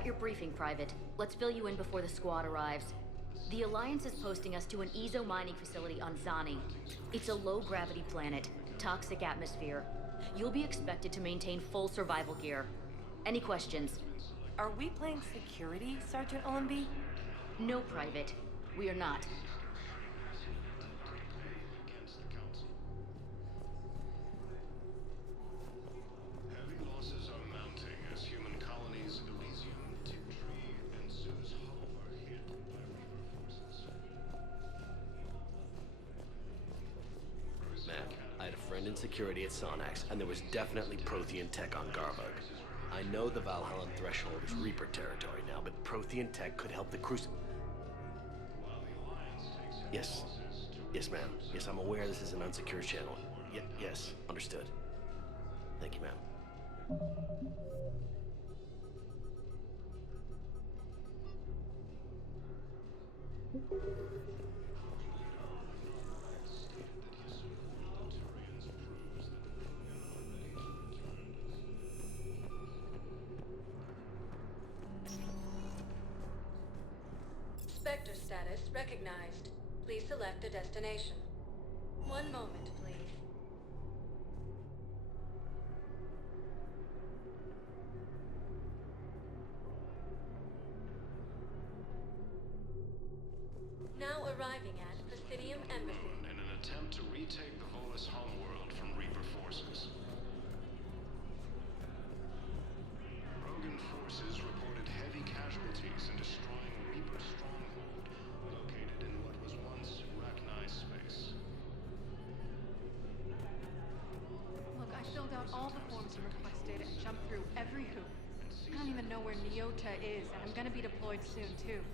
Got your briefing, Private. Let's fill you in before the squad arrives. The Alliance is posting us to an Ezo mining facility on Zani. It's a low-gravity planet, toxic atmosphere. You'll be expected to maintain full survival gear. Any questions? Are we playing security, Sergeant Ullenby? No, Private. We are not. Heavy losses are mounting as human colonies Elysium, Tiptree, and Zeus Hollow are hit by Reaper forces. Man, I had a friend in security at Sonax, and there was definitely Prothean tech on Garvug. I know the Valhallan threshold is Reaper territory now, but Prothean tech could help the Crucible. Yes. Yes, ma'am. Yes, I'm aware this is an unsecured channel. Yes, understood. Thank you, ma'am. Spectre status recognized. Please select a destination. One moment, please. Now arriving at Presidium Embassy. In an attempt to retake the Volus homeworld from Reaper forces. Rogan forces reported heavy casualties in destroying Reaper stronghold, located in what was once Rachni space. Look, I filled out all the forms you requested and jumped through every hoop. I don't even know where Nyota is, and I'm gonna be deployed soon, too.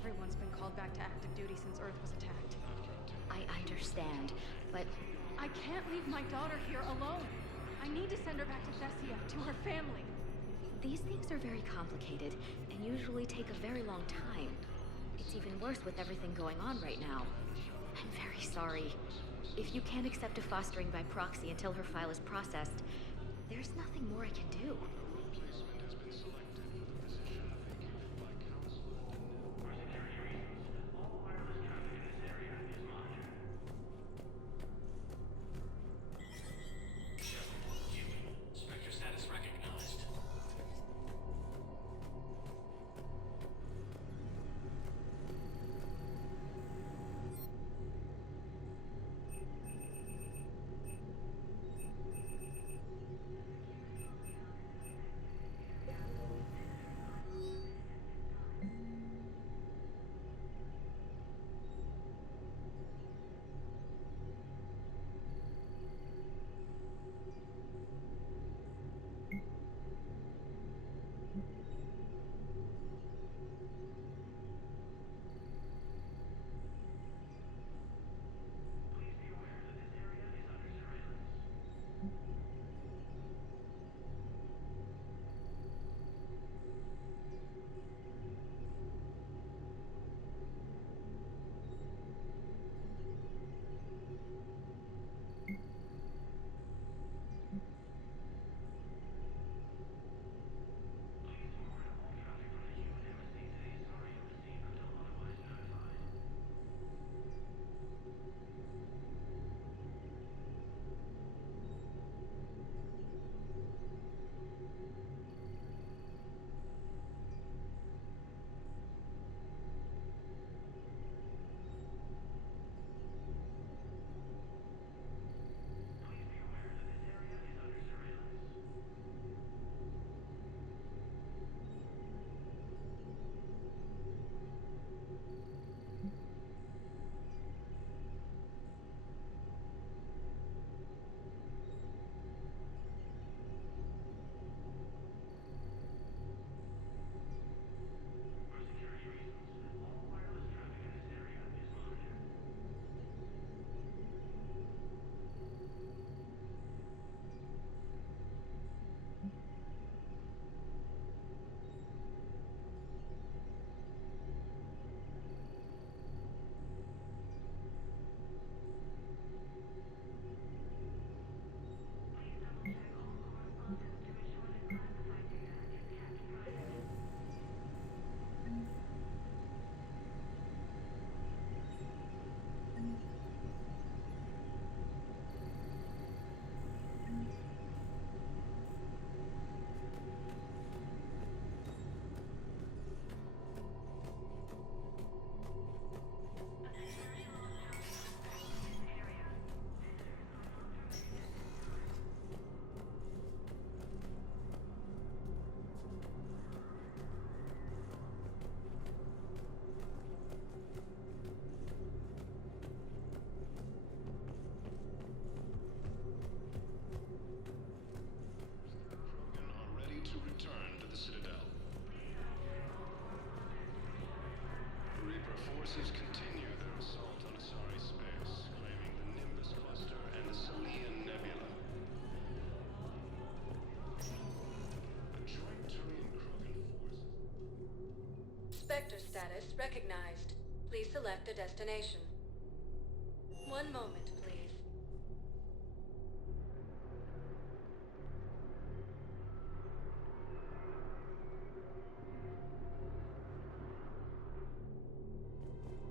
Everyone's been called back to active duty since Earth was attacked. I understand, but I can't leave my daughter here alone. I need to send her back to Thessia, to her family. these things are very complicated and usually take a very long time. It's even worse with everything going on right now. I'm very sorry. If you can't accept a fostering by proxy until her file is processed, there's nothing more I can do. Spectre status recognized. forces continue their assault on Asari space, claiming the Nimbus Cluster and the Salian Nebula. A joint Turian-Krogan force. Spectre status recognized. Please select a destination. One moment, please.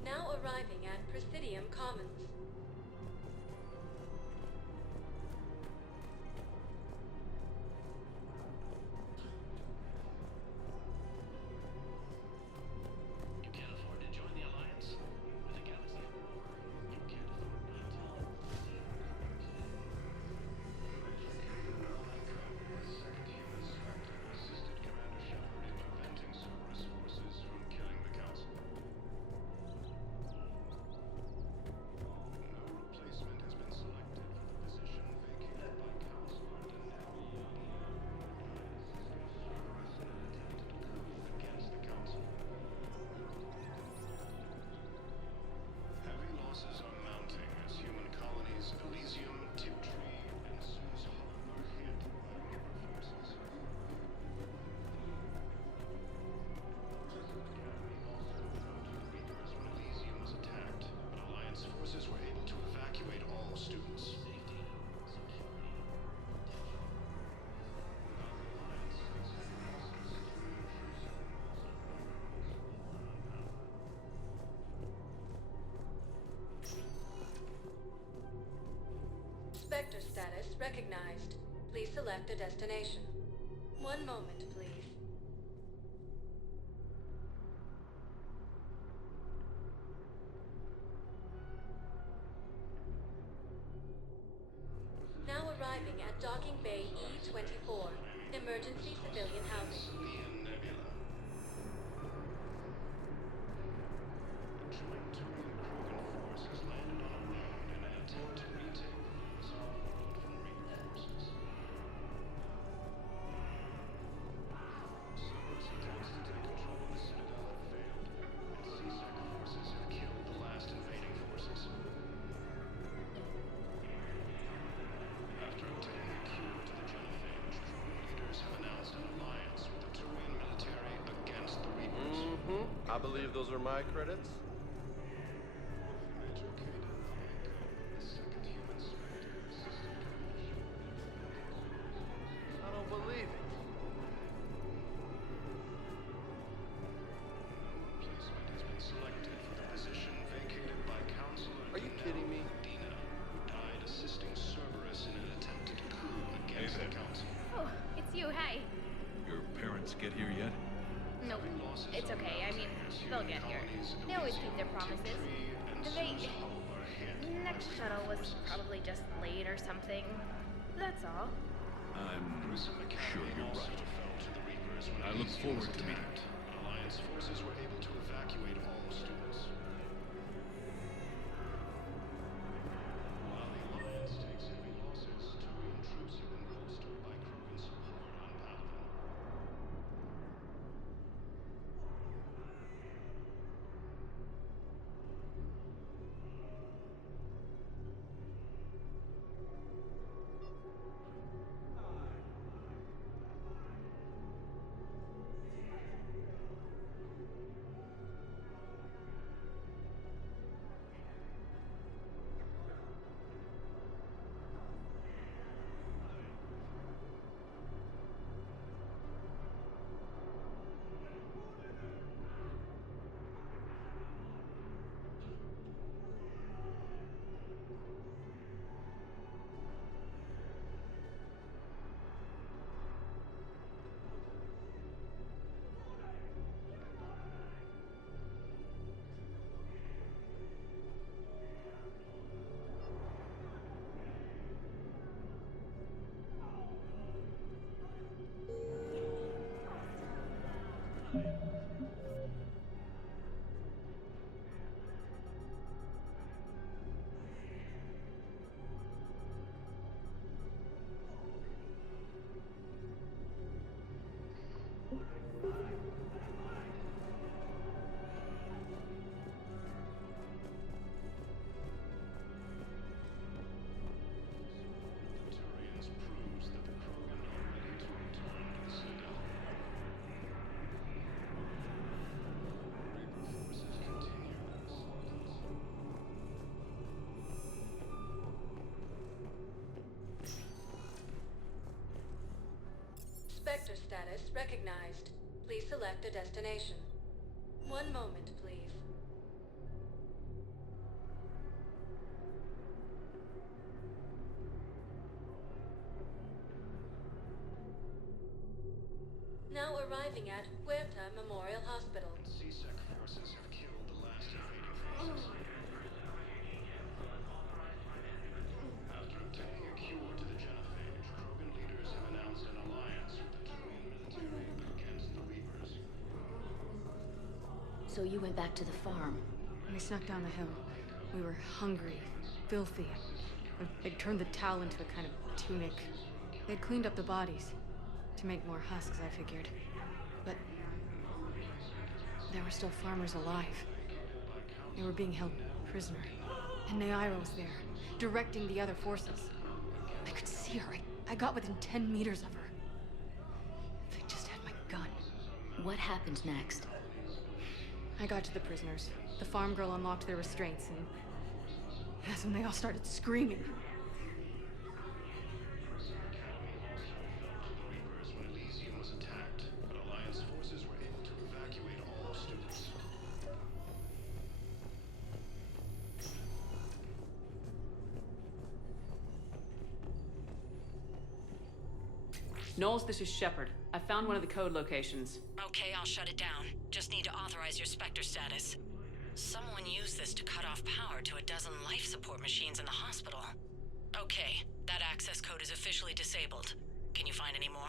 Now arriving at Presidium Commons. You can't afford to join the Alliance? With a galaxy of war, you can't afford not to. Second human Spectre assisted Commander Shepard in preventing Cerberus forces from killing the Council. No replacement has been selected for the position vacated by Counselor Denali against the Council. Heavy losses are mounting as human colonies Elysium, Tiptree, and Sue's Hope are hit by Reaper forces. Reapers when Elysium was attacked, but Alliance forces were able to evacuate all students. Spectre status recognized. Please select a destination. One moment, please. Now arriving at Docking Bay E-24, emergency civilian housing. Salian Nebula. A joint Turian-Krogan force has landed on a moon in an attempt to retake what was removed from Reaper forces. Cerberus attempts to take control of the Citadel have failed, and CSEC forces have killed the last invading forces. After obtaining a cure to the genophage, Krogan leaders have announced an alliance with the Turian military against the Reapers. I believe those are my credits. Educated Echo, the second human Spectre, assisted Commander Shepard. I don't believe it. Replacement has been selected for the position vacated by Counselor Are you kidding me? Dina, who died assisting Cerberus in an attempted coup against the Council. Oh, it's you. Hi. Your parents get here yet? Nope. It's okay. I mean, they'll get here. They always keep their promises. Next shuttle was probably just late or something. That's all. I'm Grissom sure Academy you're also right. fell to the Reapers when I look Elysium was forward to meeting attacked, but Alliance forces were able to evacuate all students. While the Alliance takes heavy losses, Turian troops have been bolstered by Krogan support on Paladin. status recognized. Please select a destination. One moment, please. Now arriving at Huerta Memorial Hospital. CSEC forces have killed the last invading forces. After obtaining a cure to the genophage, Krogan leaders have announced an alliance with the Turian military against the Reapers. So you went back to the farm. We snuck down the hill. We were hungry, filthy. They'd turned the towel into a kind of tunic. They'd cleaned up the bodies to make more husks, I figured. But there were still farmers alive. They were being held prisoner. And Naira was there, directing the other forces. I could see her. I got within 10 meters of her. If I just had my gun. What happened next? I got to the prisoners. The farm girl unlocked their restraints, and that's when they all started screaming. Reapers when Elysium was attacked, but Alliance forces were able to evacuate all students. Knowles, this is Shepard. I found one of the code locations. Okay, I'll shut it down. Just need to authorize your Spectre status. Someone used this to cut off power to a dozen life support machines in the hospital. Okay, that access code is officially disabled. Can you find any more?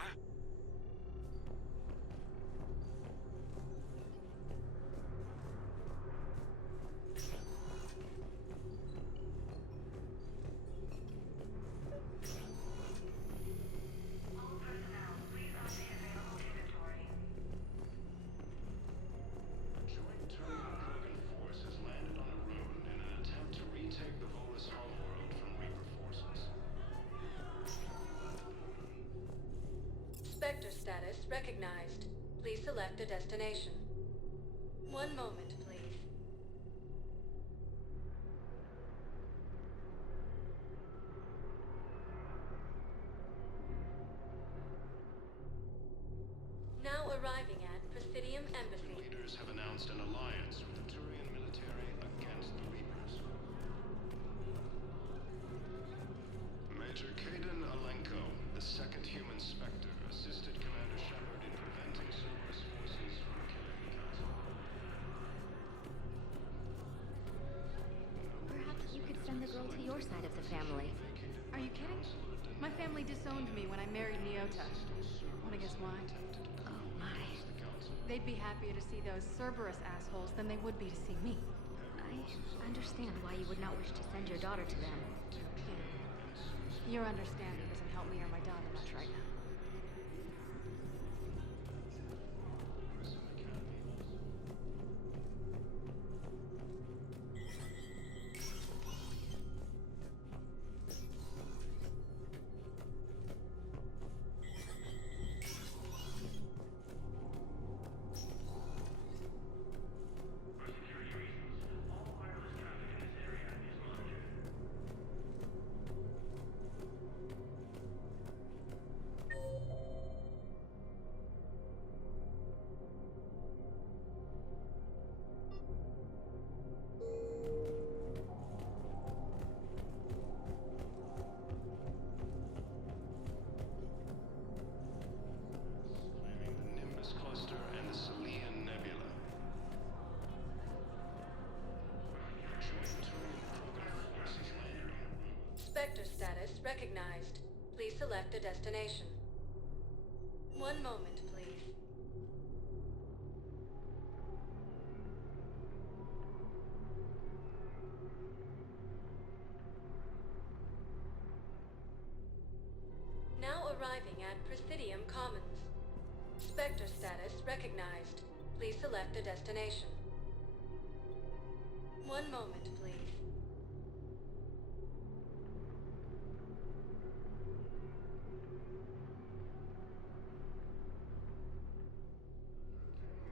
Joint Turian-Krogan force has landed on a road in an attempt to retake the Volus homeworld from Reaper forces. Spectre status recognized. Please select a destination. One moment, please. Now arriving at Presidium Embassy. Leaders have announced an alliance with the Turian military against the Reapers. Major Kaden Alenko, the second human Spectre, assisted Commander Shepard in preventing Cerberus forces from killing the Council. Perhaps you could send the girl to your side of the family. Are you kidding? My family disowned me when I married Nyota. Wanna guess why? Oh my. They'd be happier to see those Cerberus assholes than they would be to see me. I understand why you would not wish to send your daughter to them. Yeah. Your understanding doesn't help me or my daughter much right now. Claiming the Nimbus cluster and the Selian Nebula. Joint Turian-Krogan force has landed on a road. Spectre status recognized. Please select a destination. One moment, please. Now arriving at Presidium Commons. Spectre status recognized. Please select a destination. One moment, please.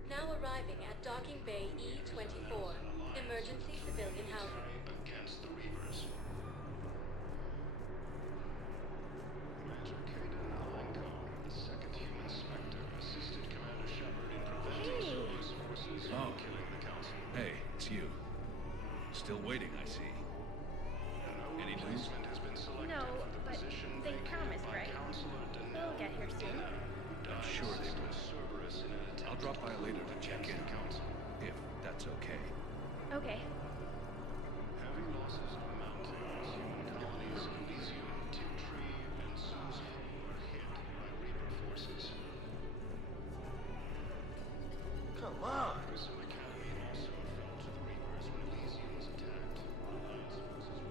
Now arriving at Docking Bay E-24. Emergency civilian housing. Against the Reapers. Major Kaden Alenko, the second human Spectre, Still waiting, I see. Any news? Replacement has been selected No, for the but position they vacated promised, by right? Counselor Denell They'll get here soon. I'm sure they will. Cerberus in an attempt I'll drop by later to check against in, the council. if that's okay. Okay. Heavy losses are mounting as human colonies in Elysium, Tiptree, and Sue's Home are hit by Reaper forces. Come on! Grissom Academy also fell to the Reapers when Elysium was attacked. Alliance forces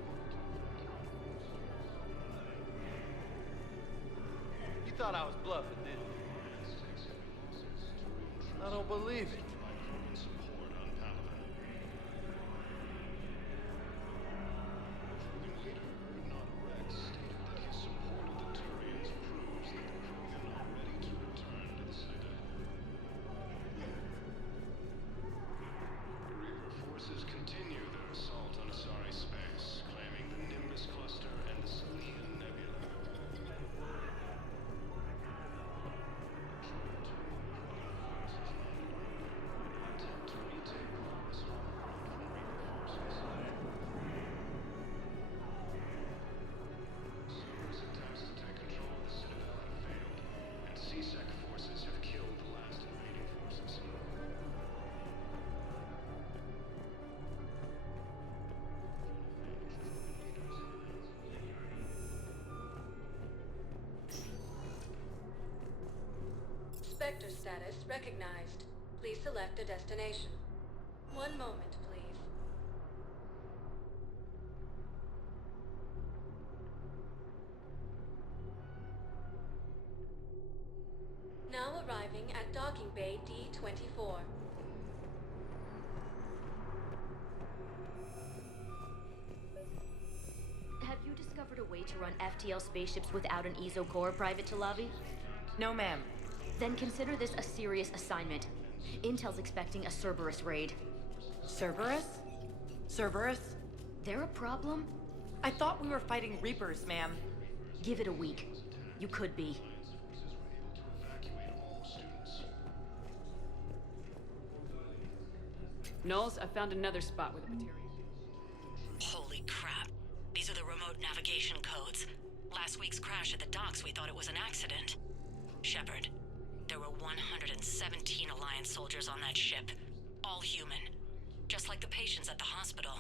You thought I was bluffing, didn't you? I don't believe it. by Krogan support on Palaven. Krogan leader Urdnot Rex stated that his support of the Turians proves that the Krogan are ready to return to the Citadel. Reaper forces continue their assault on Asari space, claiming the Nimbus cluster and the Salian Nebula. Attempt to retake Loris Homeworld from Reaper forces. Cerberus attempts to take control of the Citadel have failed, and CSEC forces have killed the last invading forces. Spectre status recognized. Please select a destination. One moment, please. Now arriving at Docking Bay D-24. Have you discovered a way to run FTL spaceships without an ESO core, Private Talavi? No, ma'am. Then consider this a serious assignment. Intel's expecting a Cerberus raid. Cerberus? Cerberus? They're a problem? I thought we were fighting Reapers, ma'am. Give it a week. You could be. Evacuate all students. Knowles, I found another spot with a Batarian. Holy crap. These are the remote navigation codes. Last week's crash at the docks, we thought it was an accident. Shepard, there were 117 Alliance soldiers on that ship. All human. Just like the patients at the hospital.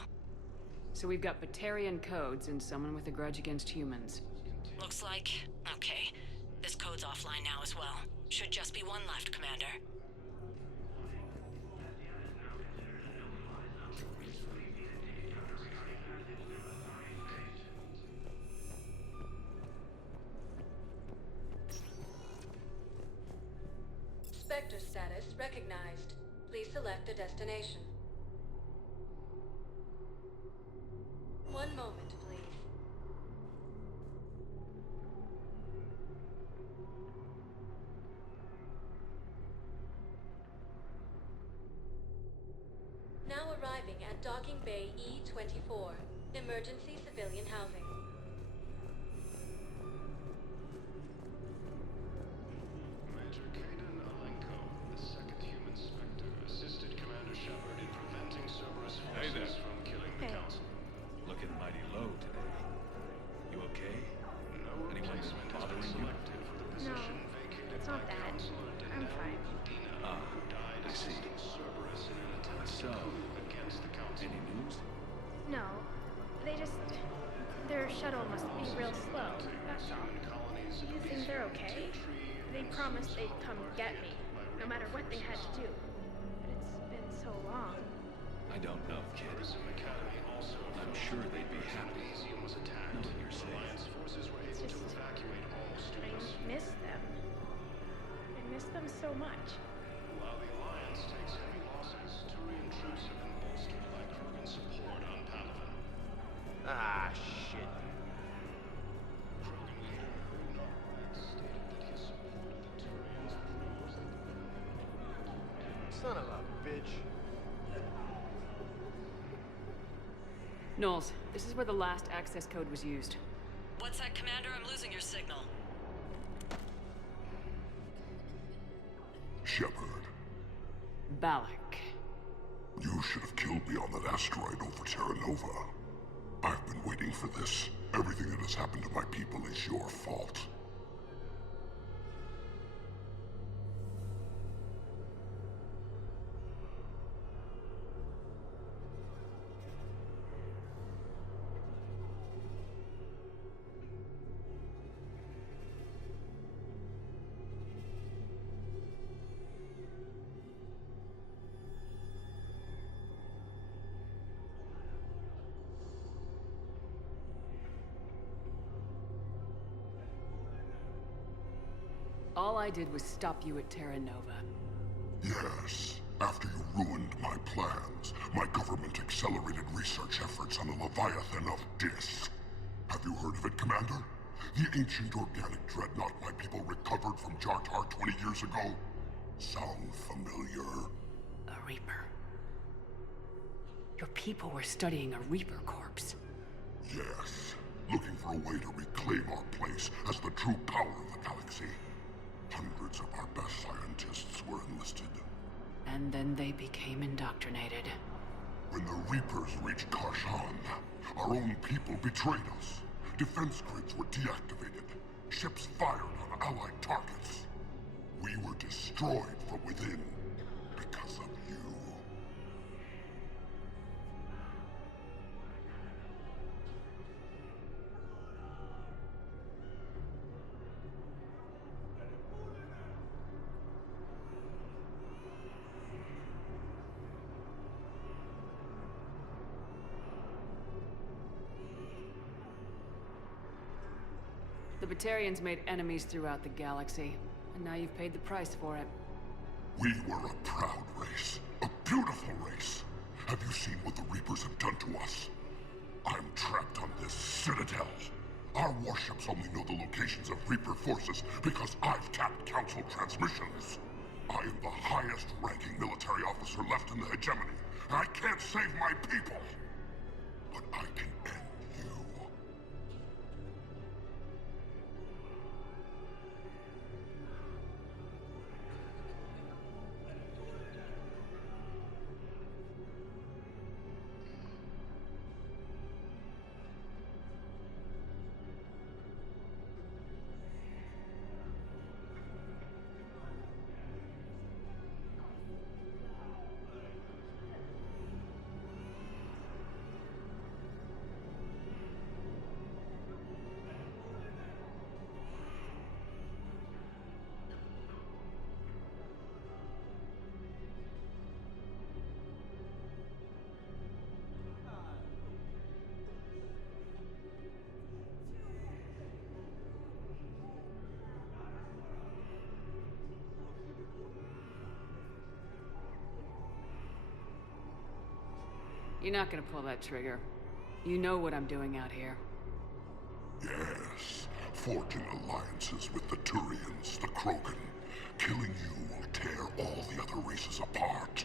So we've got Batarian codes and someone with a grudge against humans. Looks like... Okay. This code's offline now as well. Should just be one left, Commander. Spectre status recognized. Please select a destination. One moment, please. Now arriving at Docking Bay E-24, emergency civilian housing. Major Kaden Alenko, the second human Spectre, assisted Commander Shepard in preventing Cerberus Hey there. forces from killing the Hey. Council. Looking mighty low today. You okay? No Anyone replacement has been bothering you? selected for the position vacated it's by not that. Counselor I'm Denell fine. Udina, Ah, who died I see. assisting Cerberus in an attempt So, to coup against the Council. Any news? No. They just... Their shuttle must be real slow. That's all. Human colonies in You think they're okay? They promised they'd come get me, no matter what they had to do. But it's been so long. I don't know, kid. Grissom Academy also I'm fell sure to the they'd be Reapers when happy. Elysium was attacked. Know what you're saying. Alliance forces were It's able to just- evacuate all I students. miss them. I miss them so much. While the Alliance takes heavy losses, Turian troops have been bolstered by Krogan support on Palaven. Ah, shit. Krogan leader Urdnot Rex stated that his support of the Turians proves that Son of a bitch. Knowles, this is where the last access code was used. What's that, Commander? I'm losing your signal. Shepard. Balak. You should have killed me on that asteroid over Terra Nova. I've been waiting for this. Everything that has happened to my people is your fault. All I did was stop you at Terra Nova. Yes. After you ruined my plans, my government accelerated research efforts on the Leviathan of Dis. Have you heard of it, Commander? The ancient organic dreadnought my people recovered from Jartar 20 years ago? Sound familiar? A Reaper. Your people were studying a Reaper corpse. Yes. Looking for a way to reclaim our place as the true power of the galaxy. Hundreds of our best scientists were enlisted. And then they became indoctrinated. When the Reapers reached Karshan, our own people betrayed us. Defense grids were deactivated. Ships fired on Allied targets. We were destroyed from within because of you. The Batarians made enemies throughout the galaxy, and now you've paid the price for it. We were a proud race. A beautiful race. Have you seen what the Reapers have done to us? I'm trapped on this citadel. Our warships only know the locations of Reaper forces because I've tapped Council transmissions. I am the highest-ranking military officer left in the hegemony. I can't save my people. But I can end you. You're not gonna pull that trigger. You know what I'm doing out here. Yes, forging alliances with the Turians, the Krogan. Killing you will tear all the other races apart.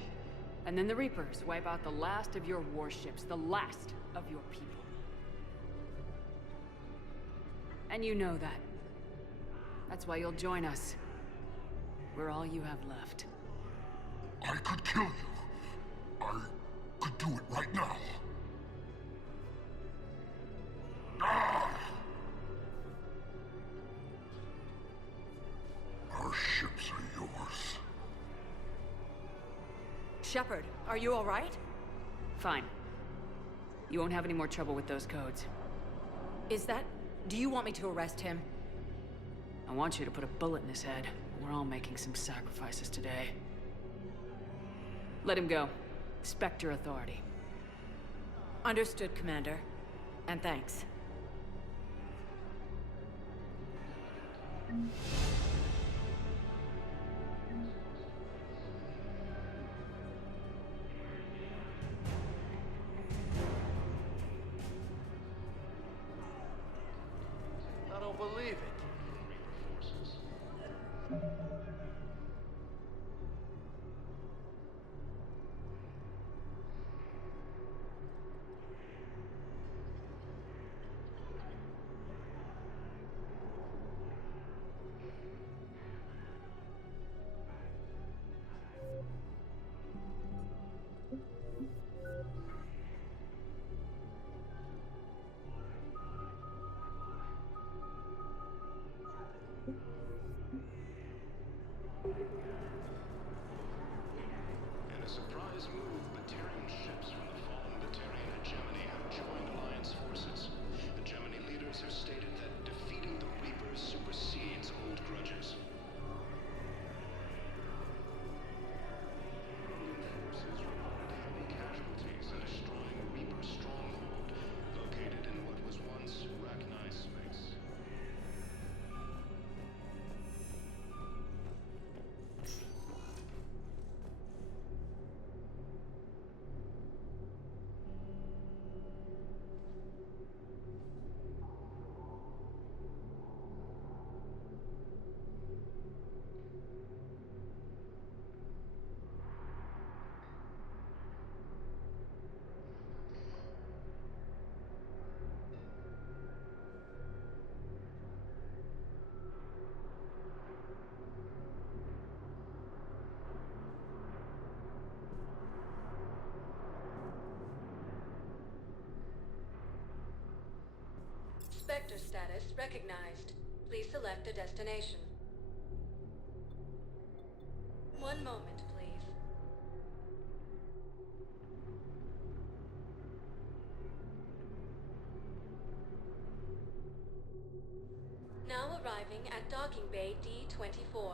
And then the Reapers wipe out the last of your warships, the last of your people. And you know that. That's why you'll join us. We're all you have left. I could kill you. I could do it right now. Ah! Our ships are yours. Shepard, are you all right? Fine. You won't have any more trouble with those codes. Is that... Do you want me to arrest him? I want you to put a bullet in his head. We're all making some sacrifices today. Let him go. Spectre authority. Understood, Commander. And thanks. I don't believe it. Spectre status recognized. Please select a destination. One moment, please. Now arriving at Docking Bay D-24.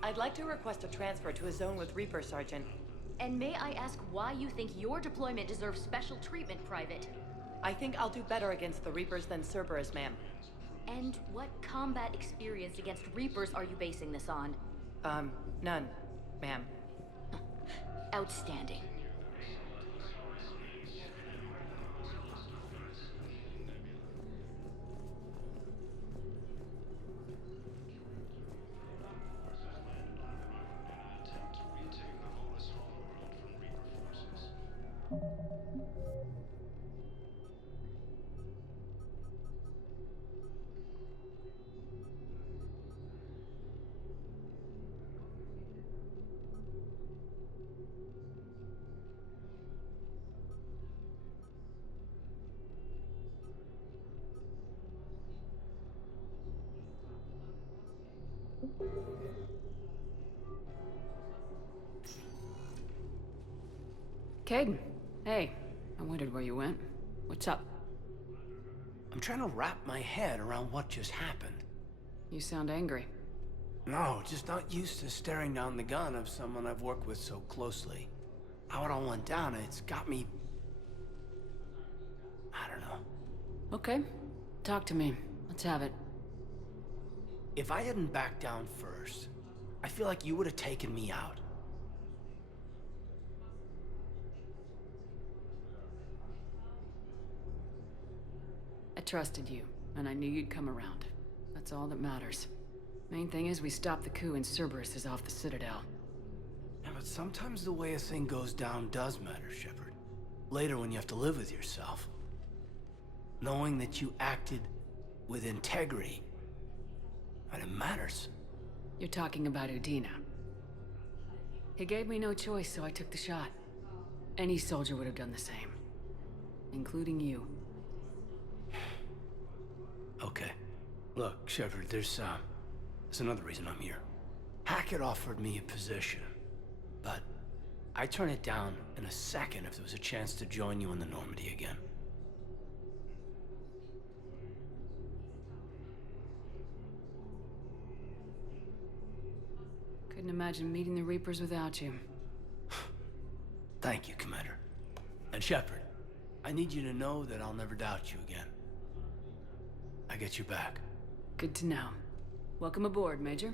I'd like to request a transfer to a zone with Reaper, Sergeant. And may I ask why you think your deployment deserves special treatment, Private? I think I'll do better against the Reapers than Cerberus, ma'am. And what combat experience against Reapers are you basing this on? None, ma'am. Outstanding. Kaidan, hey. I wondered where you went. What's up? I'm trying to wrap my head around what just happened. You sound angry. No, just not used to staring down the gun of someone I've worked with so closely. How it all went down, it's got me... I don't know. Okay. Talk to me. Let's have it. If I hadn't backed down first, I feel like you would have taken me out. I trusted you, and I knew you'd come around. That's all that matters. Main thing is we stopped the coup and Cerberus is off the Citadel. Yeah, but sometimes the way a thing goes down does matter, Shepard. Later when you have to live with yourself. Knowing that you acted with integrity, and it matters. You're talking about Udina. He gave me no choice, so I took the shot. Any soldier would have done the same. Including you. Okay. Look, Shepard, there's another reason I'm here. Hackett offered me a position, but I'd turn it down in a second if there was a chance to join you in the Normandy again. Couldn't imagine meeting the Reapers without you. Thank you, Commander. And Shepard, I need you to know that I'll never doubt you again. I get you back. Good to know. Welcome aboard, Major.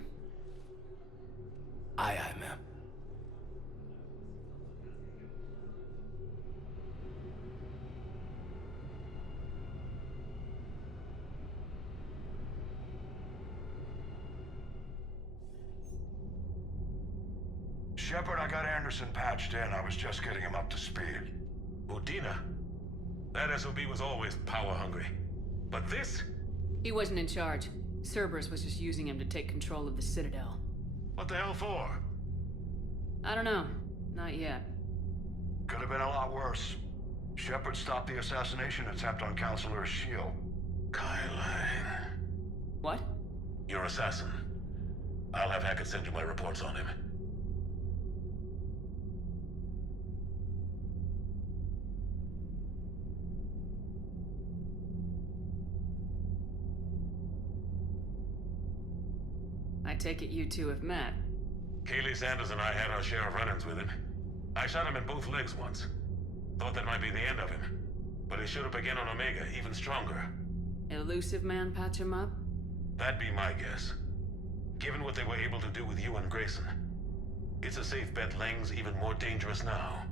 Aye, aye, ma'am. Shepard, I got Anderson patched in. I was just getting him up to speed. Udina? That SOB was always power-hungry. But this? He wasn't in charge. Cerberus was just using him to take control of the Citadel. What the hell for? I don't know. Not yet. Could have been a lot worse. Shepard stopped the assassination attempt on Counselor Shield. Kyle. What? Your assassin. I'll have Hackett send you my reports on him. I take it you two have met. Keely Sanders and I had our share of run-ins with him. I shot him in both legs once. Thought that might be the end of him. But he showed up again on Omega, even stronger. Elusive man patch him up? That'd be my guess. Given what they were able to do with you and Grayson. It's a safe bet Lang's even more dangerous now.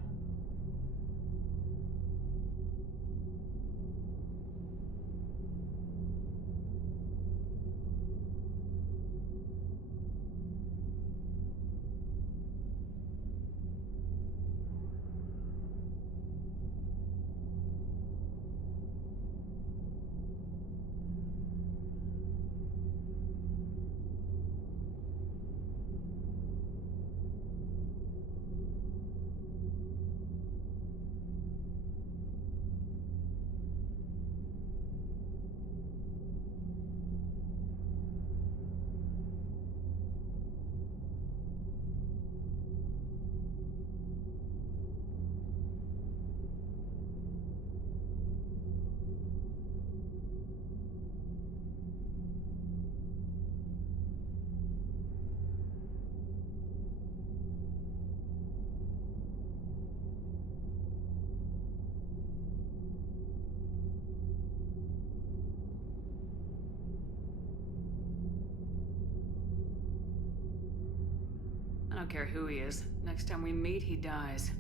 don't care who he is. Next time we meet, he dies.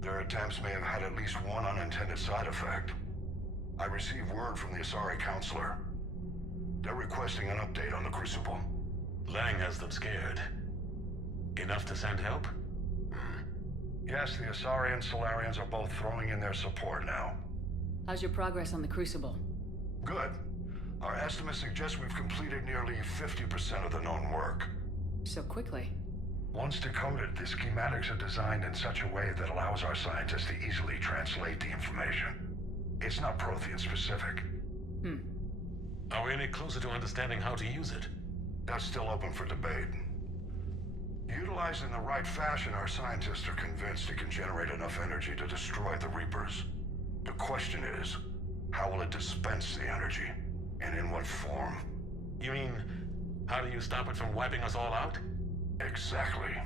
Their attempts may have had at least one unintended side effect. I received word from the Asari counselor. They're requesting an update on the Crucible. Lang has them scared. Enough to send help? Yes, the Asari and Solarians are both throwing in their support now. How's your progress on the Crucible? Good. Our estimates suggest we've completed nearly 50% of the known work. So quickly? Once decoded, the schematics are designed in such a way that allows our scientists to easily translate the information. It's not Prothean specific. Are we any closer to understanding how to use it? That's still open for debate. Utilized in the right fashion, our scientists are convinced it can generate enough energy to destroy the Reapers. The question is, how will it dispense the energy? And in what form? You mean, how do you stop it from wiping us all out? Exactly.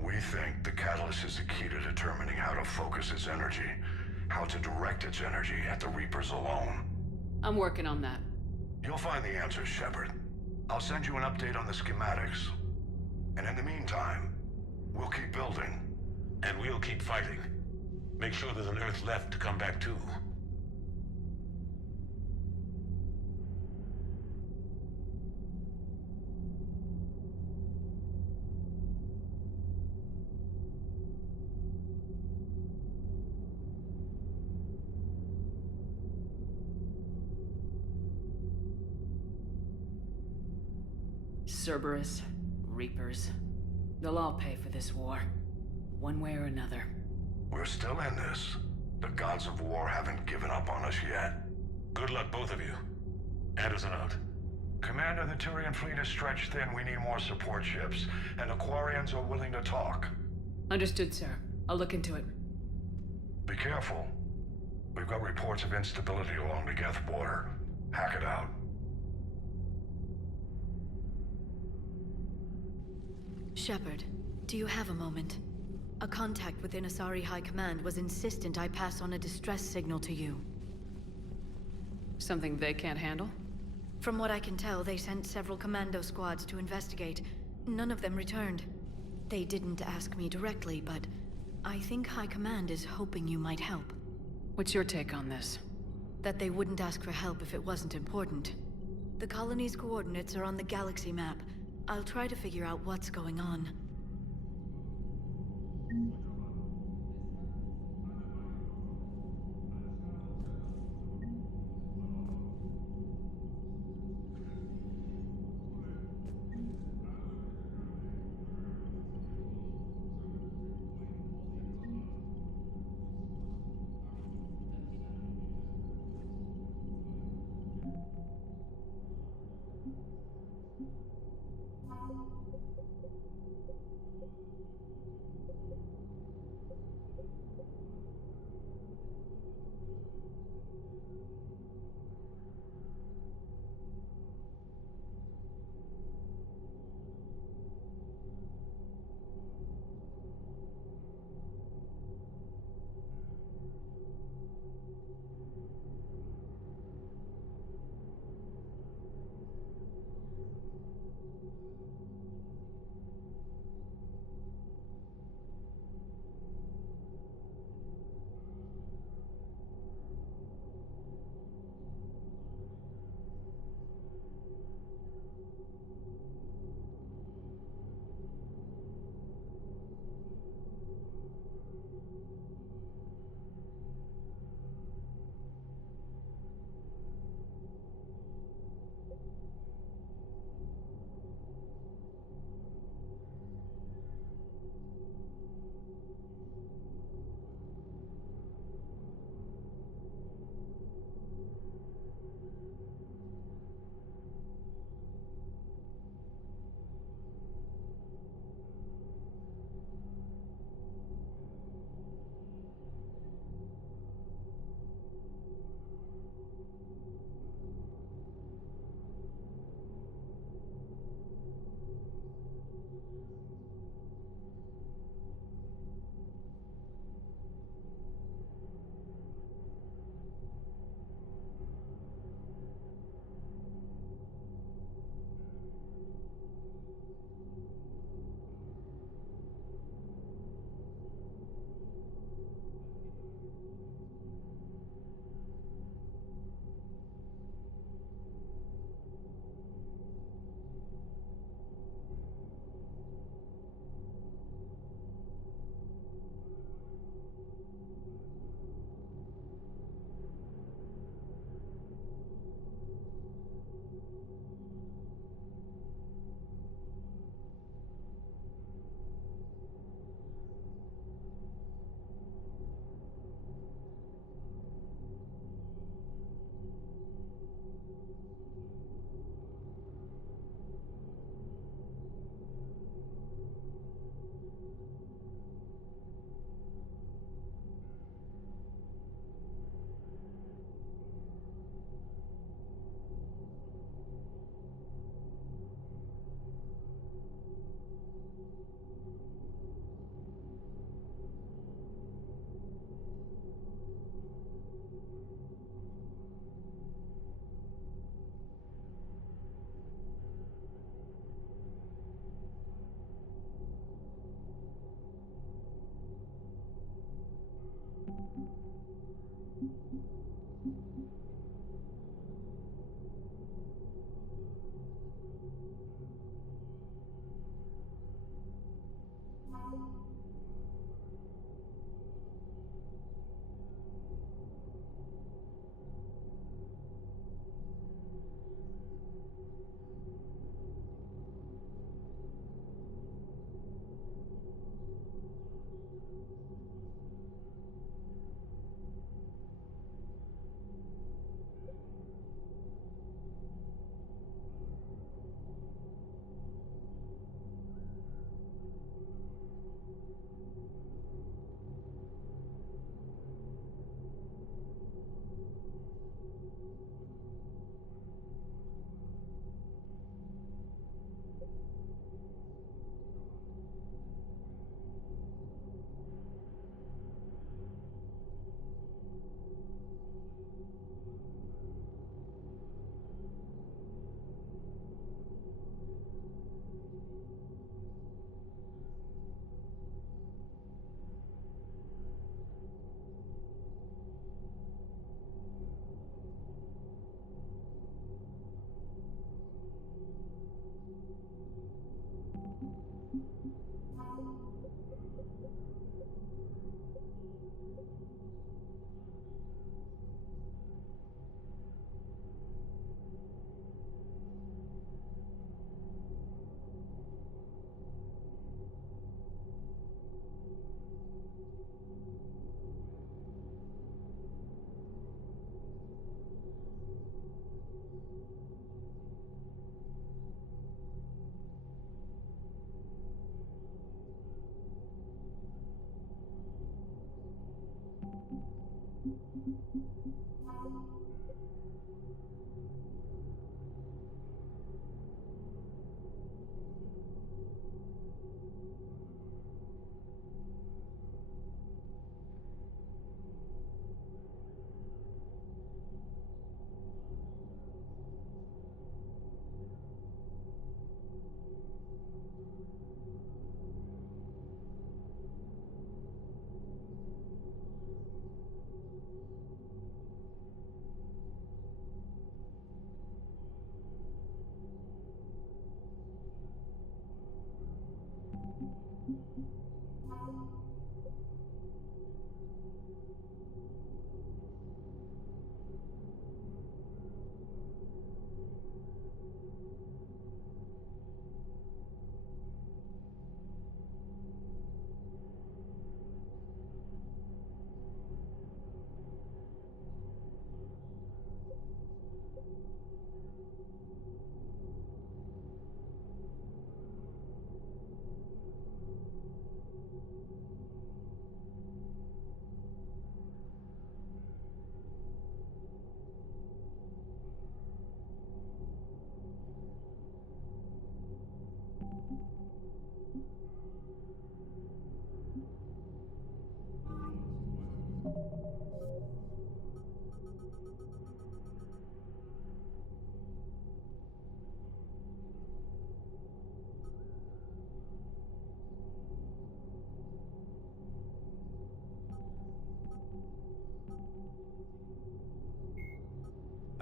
We think the catalyst is the key to determining how to focus its energy, how to direct its energy at the Reapers alone. I'm working on that. You'll find the answers, Shepard. I'll send you an update on the schematics. And in the meantime, we'll keep building. And we'll keep fighting. Make sure there's an Earth left to come back to. Cerberus, Reapers. They'll all pay for this war. One way or another. We're still in this. The gods of war haven't given up on us yet. Good luck, both of you. Anderson out. Commander, the Turian fleet is stretched thin. We need more support ships. And Aquarians are willing to talk. Understood, sir. I'll look into it. Be careful. We've got reports of instability along the Geth border. Hack it out. Shepard, do you have a moment? A contact within Asari High Command was insistent I pass on a distress signal to you. Something they can't handle? From what I can tell, they sent several commando squads to investigate. None of them returned. They didn't ask me directly, but I think High Command is hoping you might help. What's your take on this? That they wouldn't ask for help if it wasn't important. The colony's coordinates are on the galaxy map. I'll try to figure out what's going on.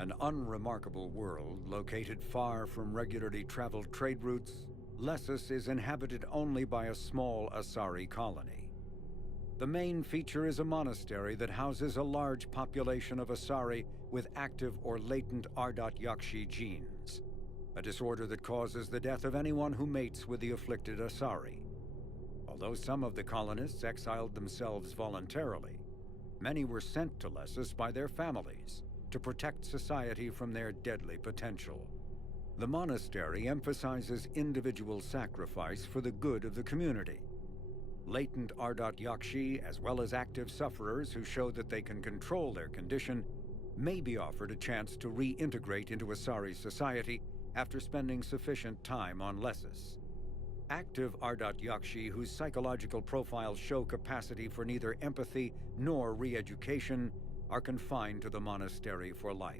An unremarkable world located far from regularly traveled trade routes, Lessus is inhabited only by a small Asari colony. The main feature is a monastery that houses a large population of Asari with active or latent Ardat Yakshi genes, a disorder that causes the death of anyone who mates with the afflicted Asari. Although some of the colonists exiled themselves voluntarily, many were sent to Lessus by their families to protect society from their deadly potential. The monastery emphasizes individual sacrifice for the good of the community. Latent Ardat Yakshi, as well as active sufferers who show that they can control their condition, may be offered a chance to reintegrate into Asari society after spending sufficient time on Lessus. Active Ardat Yakshi whose psychological profiles show capacity for neither empathy nor re-education are confined to the monastery for life.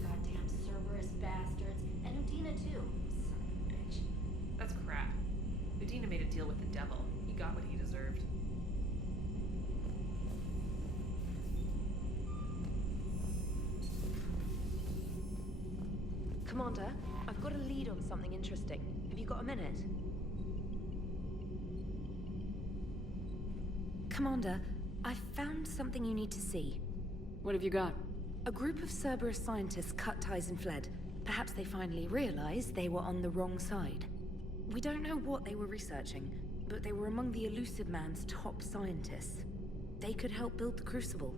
Goddamn Cerberus bastards. And Udina too. Son of a bitch. That's crap. Udina made a deal with the devil. He got what he deserved. Commander, I've got a lead on something interesting. Have you got a minute? Commander, I've found something you need to see. What have you got? A group of Cerberus scientists cut ties and fled. Perhaps they finally realized they were on the wrong side. We don't know what they were researching, but they were among the Elusive Man's top scientists. They could help build the Crucible.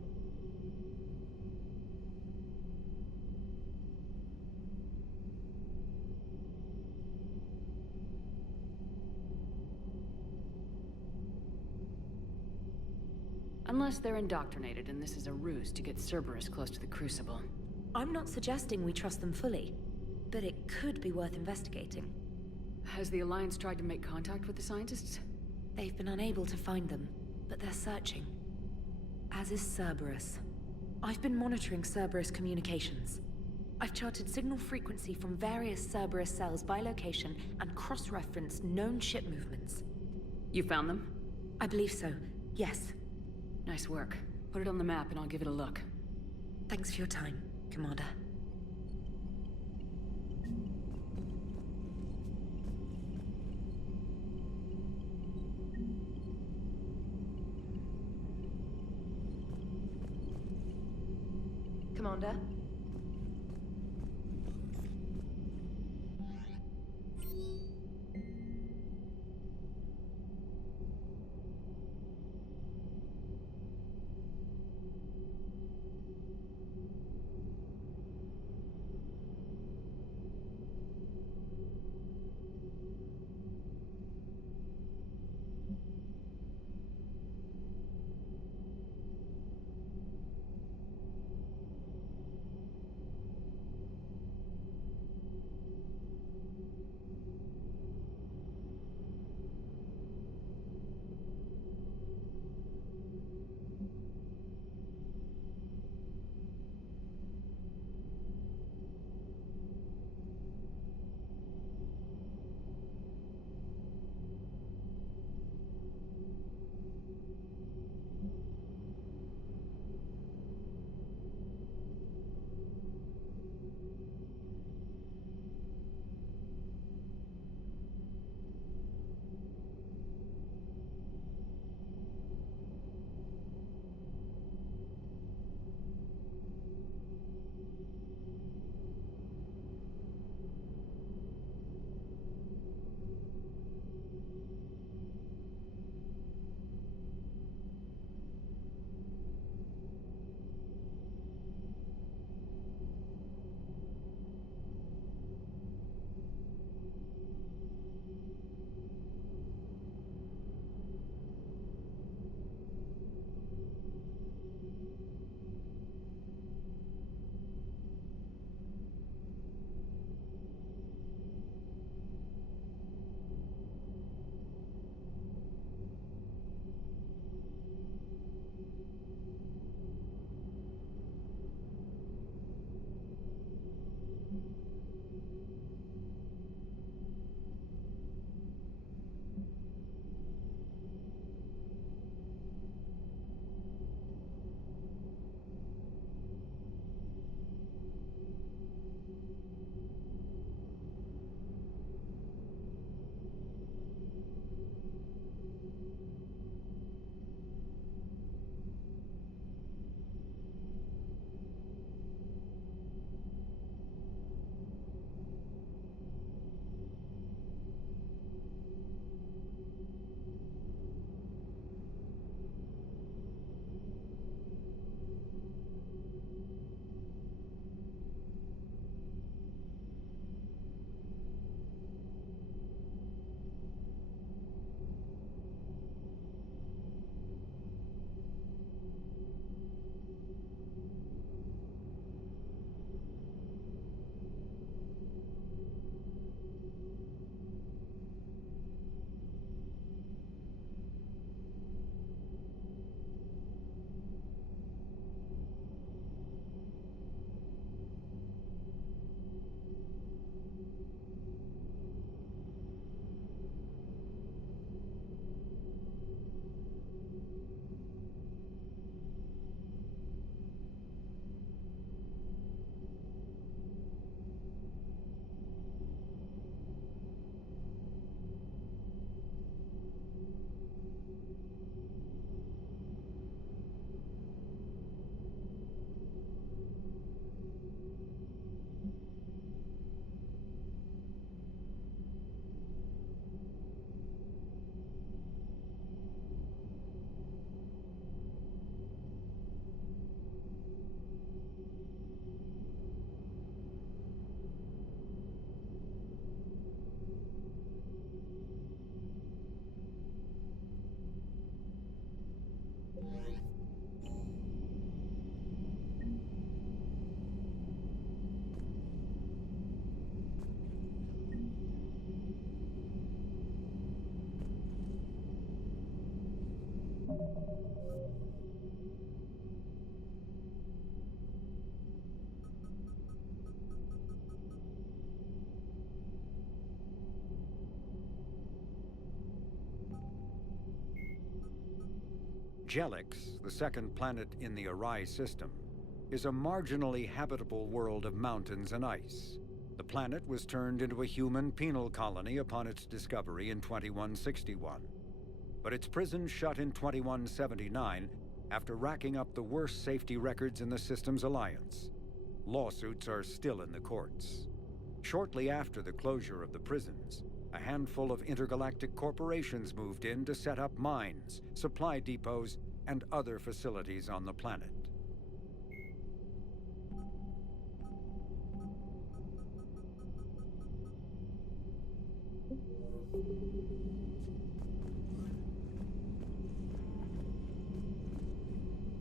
Unless they're indoctrinated and this is a ruse to get Cerberus close to the Crucible. I'm not suggesting we trust them fully, but it could be worth investigating. Has the Alliance tried to make contact with the scientists? They've been unable to find them, but they're searching. As is Cerberus. I've been monitoring Cerberus communications. I've charted signal frequency from various Cerberus cells by location and cross-referenced known ship movements. You found them? I believe so, yes. Nice work. Put it on the map and I'll give it a look. Thanks for your time, Commander. Commander. Jelix, the second planet in the Arai system, is a marginally habitable world of mountains and ice. The planet was turned into a human penal colony upon its discovery in 2161. But its prison shut in 2179 after racking up the worst safety records in the system's alliance. Lawsuits are still in the courts. Shortly after the closure of the prisons, a handful of intergalactic corporations moved in to set up mines, supply depots, and other facilities on the planet.